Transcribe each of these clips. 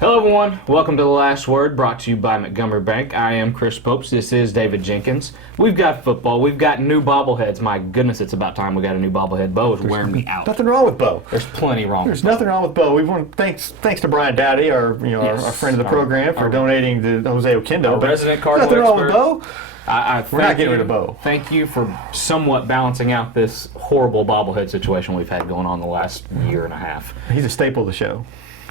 Hello everyone, welcome to The Last Word, brought to you by Montgomery Bank. I am Chris Pobst, this is David Jenkins. We've got football, we've got new bobbleheads. My goodness, it's about time we got a new bobblehead. Bo is wearing me out. Nothing wrong with Bo. There's plenty wrong There's with Bo. nothing wrong with Bo. We want thanks to Brian Dowdy, our friend of the program, for donating to Jose Oquendo. Our resident cardinal nothing wrong expert. with Bo. We're not getting rid of Bo. Thank you for somewhat balancing out this horrible bobblehead situation we've had going on the last year and a half. He's a staple of the show.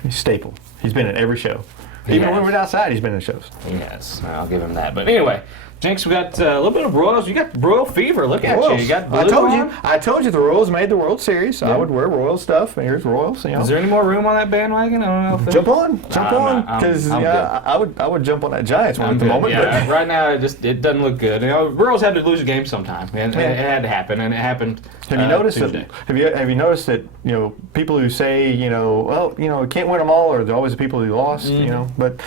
He's a staple. He's been in every show. Even when we're outside, he's been in shows. Yes, I'll give him that. But anyway, Jinx, we got a little bit of Royals. You got Royal fever. Look at you. You got blue on. I told you the Royals made the World Series. So I would wear Royal stuff. Here's Royals. You know. Is there any more room on that bandwagon? I don't know. Jump on, because I would jump on that Giants one at the moment. Yeah, but right now it doesn't look good. You know, Royals had to lose a game sometime, and it had to happen, and it happened. Have you noticed Tuesday. that? Have you noticed that? You know, people who say we can't win them all, or they're always the people who lost. Mm-hmm. You know, but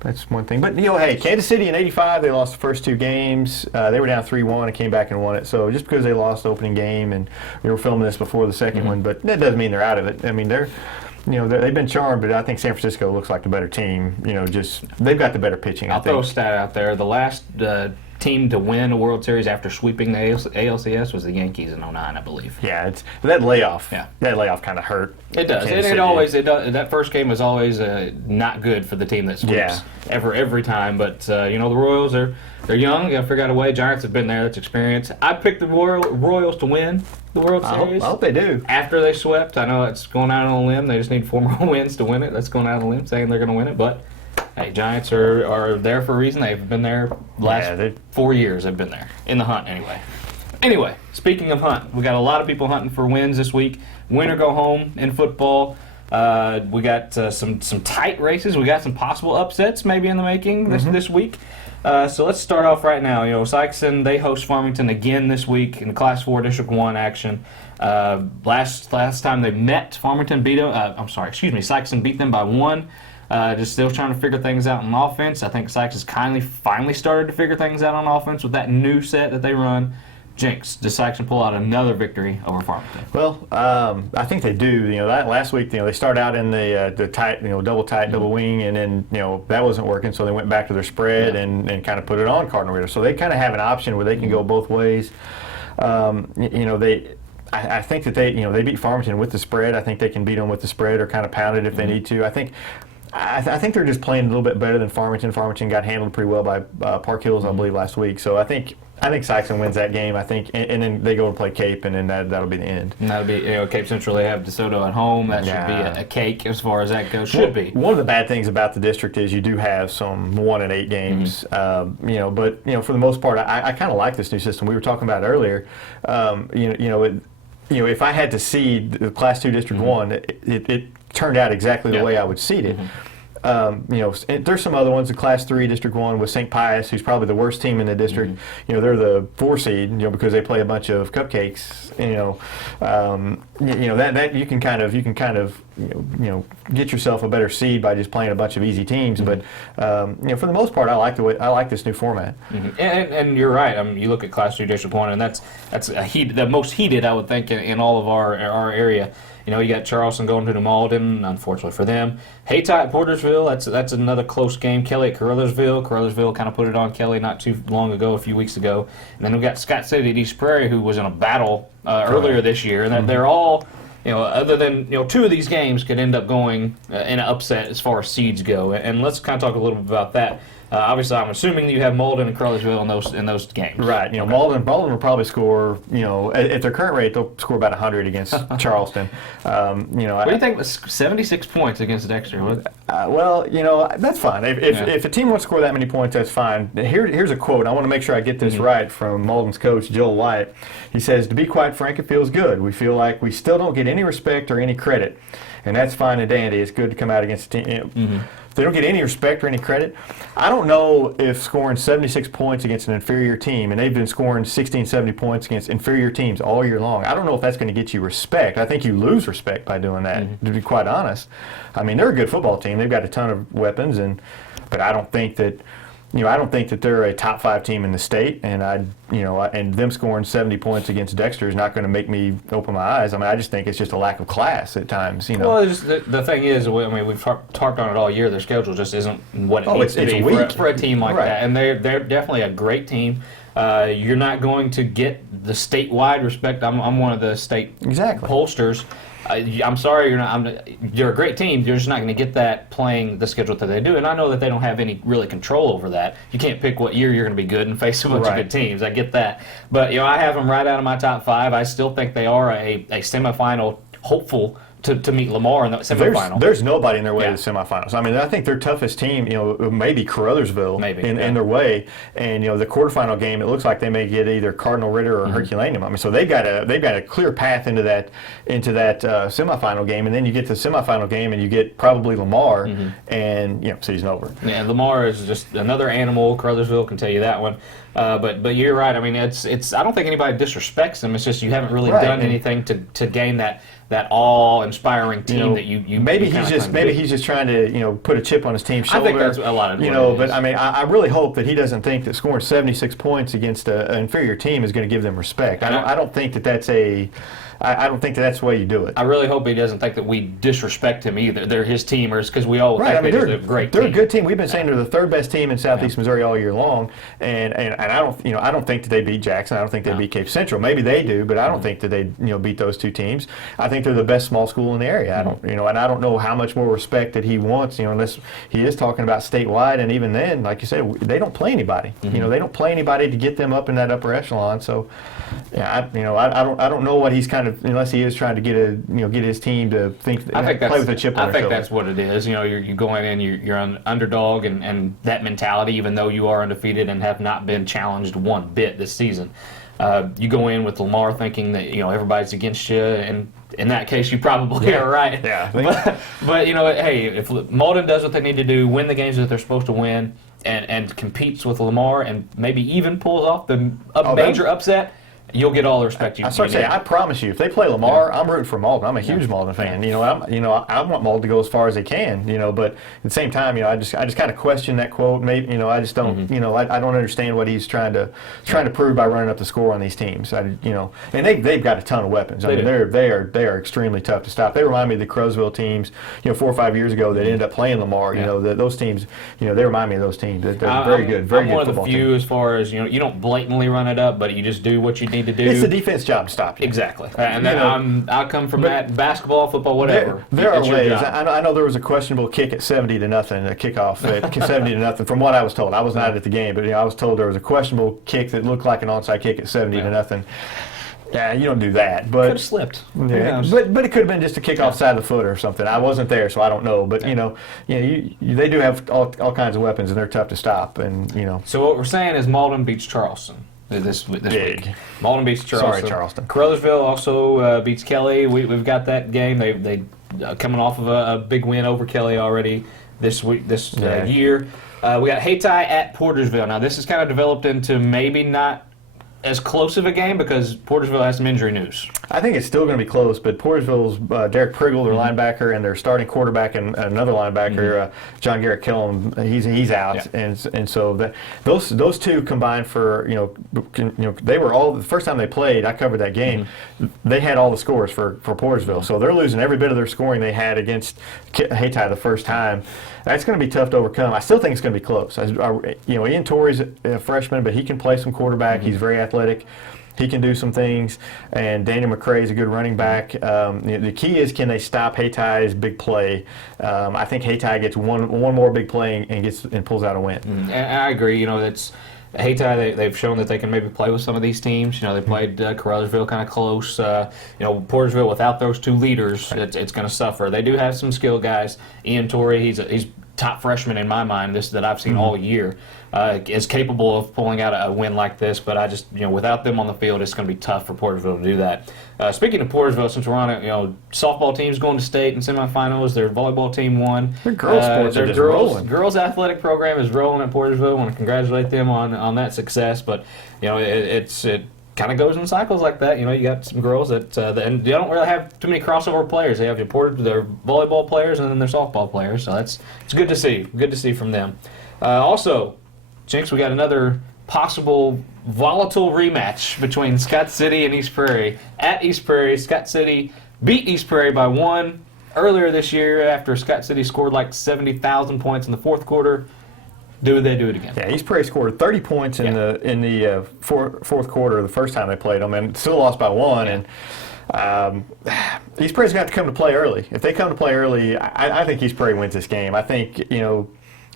that's one thing. But hey, Kansas City in '85, they lost the first two games. They were down 3-1 and came back and won it. So just because they lost the opening game, and we were filming this before the second one, but that doesn't mean they're out of it. I mean, they've been charmed, but I think San Francisco looks like the better team. They've got the better pitching. I'll throw a stat out there. The last team to win a World Series after sweeping the ALCS was the Yankees in '09, I believe. Yeah, that layoff. Yeah. That layoff kind of hurt. It does. It does. That first game was always not good for the team that sweeps every time. But the Royals they're young. Got to figure out a way. Giants have been there. That's experience. I picked the Royals to win the World Series. I hope they do. After they swept, I know it's going out on a limb. They just need 4 more wins to win it. That's going out on a limb, saying they're going to win it. But hey, Giants are there for a reason. They've been there the last 4 years. They've been there in the hunt anyway. Anyway, speaking of hunt, we got a lot of people hunting for wins this week. Win or go home in football. We got some tight races. We got some possible upsets maybe in the making this week. So let's start off right now. Sikeston, they host Farmington again this week in Class 4 District 1 action. Last time they met, Farmington beat them. Sikeston beat them by 1. Just still trying to figure things out on offense. I think Sykes has finally started to figure things out on offense with that new set that they run. Jinx, does Sykes pull out another victory over Farmington? Well, I think they do. That last week, they started out in the tight, double tight, double wing, and then that wasn't working, so they went back to their spread and kind of put it on Cardinal Reader. So they kind of have an option where they can go both ways. I think that they beat Farmington with the spread. I think they can beat them with the spread or kind of pound it if they need to. I think they're just playing a little bit better than Farmington. Farmington got handled pretty well by Park Hills, I believe, last week. So I think Sikeston wins that game. I think, and then they go and play Cape, and then that'll be the end. And that'll be Cape Central. They have DeSoto at home. That should be a cake as far as that goes. Should be. One of the bad things about the district is you do have some 1-8 games. But for the most part, I kind of like this new system. We were talking about it earlier. If I had to seed the Class 2 District 1, it turned out exactly the way I would seed it. There's some other ones. The Class 3 District 1 with St. Pius, who's probably the worst team in the district. They're the 4 seed, because they play a bunch of cupcakes. That you can kind of get yourself a better seed by just playing a bunch of easy teams. But for the most part, I like this new format. And you're right. You look at Class 2 District 1, and that's the most heated, I would think, in all of our area. You got Charleston going to New Malden, unfortunately for them. Haytie at Portersville, that's another close game. Kelly at Caruthersville. Caruthersville kind of put it on Kelly not too long ago, a few weeks ago. And then we got Scott City at East Prairie, who was in a battle earlier this year. And they're all, other than 2 of these games could end up going in an upset as far as seeds go. And let's kind of talk a little bit about that. Obviously, I'm assuming you have Malden and Caruthersville in those games. Right. Okay. Malden will probably score. At their current rate, they'll score about 100 against Charleston. What do you think? 76 points against Dexter. That's fine. If a team wants to score that many points, that's fine. Here's a quote. I want to make sure I get this right from Malden's coach, Joel White. He says, "To be quite frank, it feels good. We feel like we still don't get any respect or any credit, and that's fine and dandy. It's good to come out against a team." They don't get any respect or any credit. I don't know if scoring 76 points against an inferior team, and they've been scoring 16, 70 points against inferior teams all year long. I don't know if that's going to get you respect. I think you lose respect by doing that, to be quite honest. They're a good football team. They've got a ton of weapons, but I don't think that I don't think that they're a top 5 team in the state, and and them scoring 70 points against Dexter is not going to make me open my eyes. I just think it's just a lack of class at times. Well, the thing is, we've harped on it all year. Their schedule just isn't what it needs to be for a team like that, and they're definitely a great team. You're not going to get the statewide respect. I'm one of the state pollsters. I'm sorry, you're a great team. You're just not going to get that playing the schedule that they do. And I know that they don't have any really control over that. You can't pick what year you're going to be good and face a bunch of good teams. I get that. But I have them right out of my top 5. I still think they are a semifinal hopeful to meet Lamar in the semifinal. There's nobody in their way to the semifinals. I think their toughest team, maybe Caruthersville in their way, and the quarterfinal game, it looks like they may get either Cardinal Ritter or Herculaneum. So they've got a clear path into that semifinal game, and then you get to the semifinal game and you get probably Lamar, and season over. Yeah, Lamar is just another animal. Caruthersville can tell you that one. But you're right. It's I don't think anybody disrespects them. It's just you haven't really done anything to gain that awe-inspiring team that you maybe he's just trying to put a chip on his team's shoulder. I think that's a lot of but I really hope that he doesn't think that scoring 76 points against an inferior team is going to give them respect. I don't think that's I don't think that's the way you do it. I really hope he doesn't think that we disrespect him either. They're his teamers because we all think they're a great team. They're a good team. We've been saying they're the 3rd best team in Southeast Missouri all year long, and I don't think that they beat Jackson. I don't think they beat Cape Central. Maybe they do, but I don't think that they beat those 2 teams. I think they're the best small school in the area. I don't and I don't know how much more respect that he wants. Unless he is talking about statewide, and even then, like you said, they don't play anybody. They don't play anybody to get them up in that upper echelon. So, I don't know what he's kind of, unless he is trying to get his team to play with a chip on their shoulder. I think that's what it is. You're going in, you're an underdog, and that mentality, even though you are undefeated and have not been challenged one bit this season. You go in with Lamar thinking that everybody's against you, and in that case, you probably are right. Yeah. But hey, if Malden does what they need to do, win the games that they're supposed to win, and competes with Lamar, and maybe even pulls off the major upset, you'll get all the respect you need. I promise you, if they play Lamar, I'm rooting for Malden. I'm a huge Malden fan. I want Malden to go as far as they can. But at the same time, I just kind of question that quote. Maybe I just don't. I don't understand what he's trying to prove by running up the score on these teams. And they've got a ton of weapons. They are extremely tough to stop. They remind me of the Crowsville teams. 4 or 5 years ago that ended up playing Lamar. Those teams. They remind me of those teams. They're very good. Very good football team. I'm one of the few as far as you don't blatantly run it up, but you just do what you need to do. It's the defense job to stop you. Exactly. And then I'll come from that, basketball, football, whatever. There are ways. I know there was a questionable kick at 70-0, a kickoff at 70-0. From what I was told, I was not at the game, but I was told there was a questionable kick that looked like an onside kick at 70-0. Yeah, you don't do that. But could have slipped. Yeah, but it could have been just a kick off side of the foot or something. I wasn't there, so I don't know. But they do have all kinds of weapons, and they're tough to stop. And So what we're saying is Malden beats Charleston this week. Malden beats Charleston. Sorry, Charleston. Caruthersville also beats Kelly. We've got that game. They coming off of a big win over Kelly already this week, year. We got Hayti at Portersville. Now this has kind of developed into maybe not as close of a game because Portersville has some injury news. I think it's still going to be close, but Portersville's Derek Priggle, their linebacker, and their starting quarterback and another linebacker, John Garrett Killam, he's out, and so those two combined for they were all the first time they played. I covered that game. They had all the scores for Portersville, so they're losing every bit of their scoring they had against Hayti the first time. That's going to be tough to overcome. I still think it's going to be close. Ian Torrey's a freshman, but he can play some quarterback. He's very athletic. He can do some things. And Daniel McCray is a good running back. The key is, can they stop Hayti's big play? I think Hayti gets one more big play and pulls out a win. And I agree. That's Hayti. They've shown that they can maybe play with some of these teams. They played Caruthersville kind of close. Portersville without those two leaders, it's going to suffer. They do have some skill guys. Ian Torrey, he's top freshman in my mind that I've seen all year, is capable of pulling out a win like this. But I just without them on the field, it's going to be tough for Portersville to do that. Speaking of Portersville, since we're on it, softball team's going to state in semifinals. Their volleyball team won. Their girls sports are just rolling. Girls athletic program is rolling at Portersville. I want to congratulate them on that success. But it kind of goes in cycles like that. You got some girls that and they don't really have too many crossover players. They have their volleyball players and then their softball players. So it's good to see. Good to see from them. Also, Jinx, we got another possible volatile rematch between Scott City and East Prairie. At East Prairie, Scott City beat East Prairie by 1 earlier this year after Scott City scored like 70,000 points in the fourth quarter. Do they do it again? Yeah, East Prairie scored 30 points in the fourth quarter the first time they played them, and still lost by 1. Yeah. And East Prairie's got to come to play early. If they come to play early, I think East Prairie wins this game. I think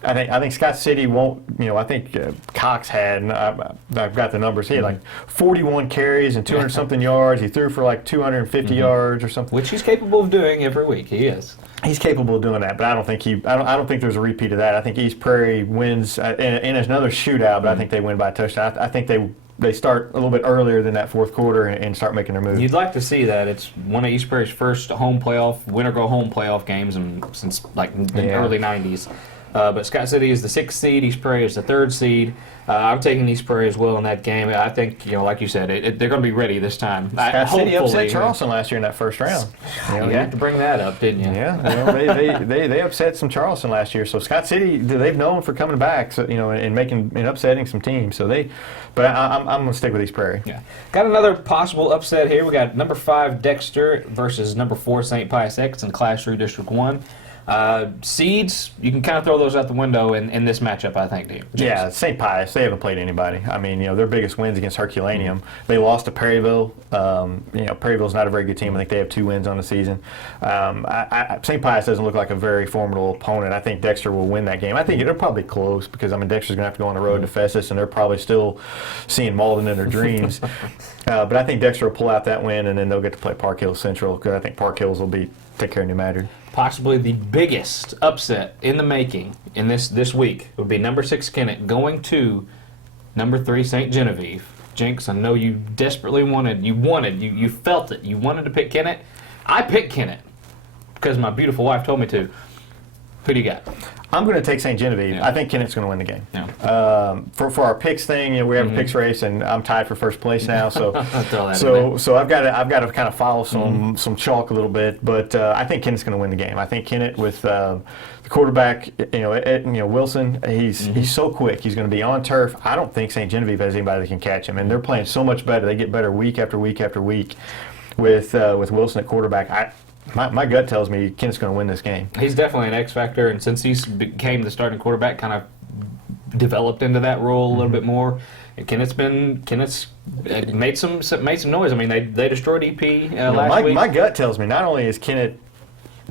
I think Scott City won't. I think Cox had. I've got the numbers. He had like 41 carries and 200 something yards. He threw for like 250 yards or something, which he's capable of doing every week. He is. He's capable of doing that, but I don't think I don't think there's a repeat of that. I think East Prairie wins in another shootout, but I think they win by a touchdown. I think they start a little bit earlier than that fourth quarter and start making their move. You'd like to see that. It's one of East Prairie's first home playoff, win-or-go-home playoff games since like the early 90s. But Scott City is the 6th seed. East Prairie is the 3rd seed. I'm taking East Prairie as well in that game. I think, like you said, they're going to be ready this time. Scott City upset Charleston last year in that first round. You had to bring that up, didn't you? Yeah, they upset some Charleston last year. So Scott City, they've known for coming back, so and upsetting some teams. So but I'm going to stick with East Prairie. Yeah, got another possible upset here. We got number 5 Dexter versus number 4 St. Pius X in Class 3 District 1. Seeds, you can kind of throw those out the window in this matchup, I think, James. Yeah, St. Pius, they haven't played anybody. I mean, their biggest wins against Herculaneum. They lost to Prairieville. Prairieville's not a very good team. I think they have 2 wins on the season. St. Pius doesn't look like a very formidable opponent. I think Dexter will win that game. I think it'll probably close because, Dexter's going to have to go on the road to Festus, and they're probably still seeing Malden in their dreams. But I think Dexter will pull out that win, and then they'll get to play Park Hills Central because I think Park Hills will take care of New Madrid. Possibly the biggest upset in the making in this week would be number 6 Kennett going to number 3 St. Genevieve. Jinx, I know you desperately you felt it. You wanted to pick Kennett. I picked Kennett because my beautiful wife told me to. Who do you got? I'm going to take St. Genevieve. Yeah. I think Kennett's going to win the game. Yeah. For our picks thing, we have a picks race, and I'm tied for first place now. So I've got to kind of follow some chalk a little bit, but I think Kennett's going to win the game. I think Kennett with the quarterback, Wilson, he's so quick. He's going to be on turf. I don't think St. Genevieve has anybody that can catch him, and they're playing so much better. They get better week after week after week with Wilson at quarterback. My gut tells me Kennett's going to win this game. He's definitely an X factor, and since he became the starting quarterback, kind of developed into that role a little bit more. And Kennett's made some noise. I mean, they destroyed EP last week. My gut tells me not only is Kennett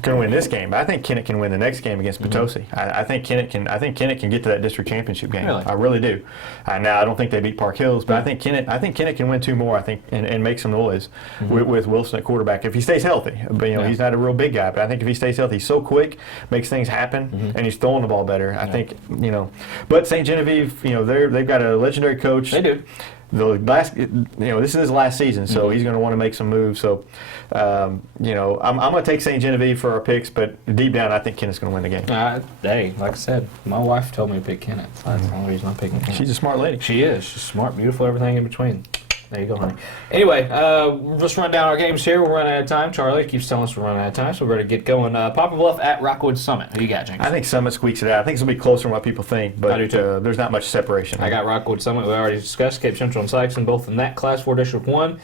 going to win this game, but I think Kennett can win the next game against Potosi. I think Kennett can get to that district championship game. Really? I really do. Now I don't think they beat Park Hills, but I think Kennett can win 2 more. I think and make some noise with Wilson at quarterback if he stays healthy. But he's not a real big guy, but I think if he stays healthy, he's so quick, makes things happen, and he's throwing the ball better. I think But St. Genevieve, they've got a legendary coach. They do. This is his last season, so he's going to want to make some moves. So, I'm going to take St. Genevieve for our picks, but deep down, I think Kennett's going to win the game. Hey, like I said, my wife told me to pick Kennett. That's the only reason I'm picking Kennett. She's a smart lady. She is. She's smart, beautiful, everything in between. There you go, honey. Anyway, let's run down our games here. We're running out of time. Charlie keeps telling us we're running out of time, so we're ready to get going. Poplar Bluff at Rockwood Summit. Who you got, James? I think Summit squeaks it out. I think it's going to be closer than what people think, but I do too. There's not much separation. I got Rockwood Summit. We already discussed Cape Central and Sikeston, both in that Class 4 District 1.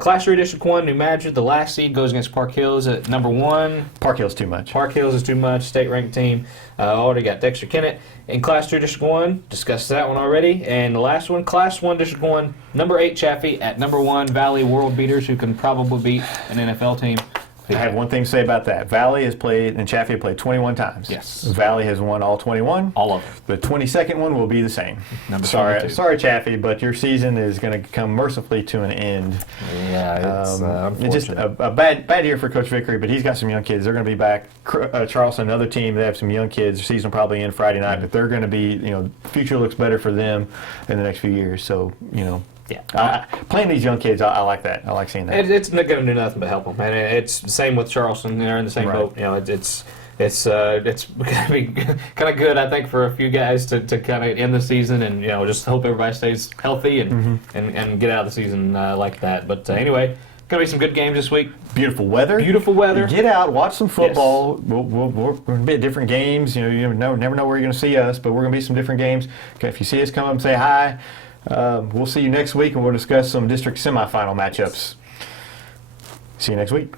Class 3 District 1, New Madrid, the last seed, goes against Park Hills at number 1. Park Hills too much. Park Hills is too much. State-ranked team. Already got Dexter Kennett. In Class 2 District 1, discussed that one already. And the last one, Class 1 District 1, number 8 Chaffee at number 1 Valley World Beaters, who can probably beat an NFL team. I have one thing to say about that. Valley has played, and Chaffee have played 21 times. Yes. Valley has won all 21. All of them. The 22nd one will be the same. Sorry, Chaffee, but your season is going to come mercifully to an end. Yeah, it's just a bad year for Coach Vickery, but he's got some young kids. They're going to be back. Charleston, another team, they have some young kids. Their season will probably end Friday night, but they're going to be, the future looks better for them in the next few years. So, Yeah, playing these young kids, I like that. I like seeing that. It's not going to do nothing but help them, and it's the same with Charleston. They're in the same boat. It's going to be kind of good, I think, for a few guys to kind of end the season, and just hope everybody stays healthy and get out of the season like that. But anyway, Gonna be some good games this week. Beautiful weather. Beautiful weather. Get out, watch some football. Yes. We're going to be at different games. You never know where you're going to see us, but we're going to be some different games. Okay, if you see us, come up and say hi. We'll see you next week, and we'll discuss some district semifinal matchups. See you next week.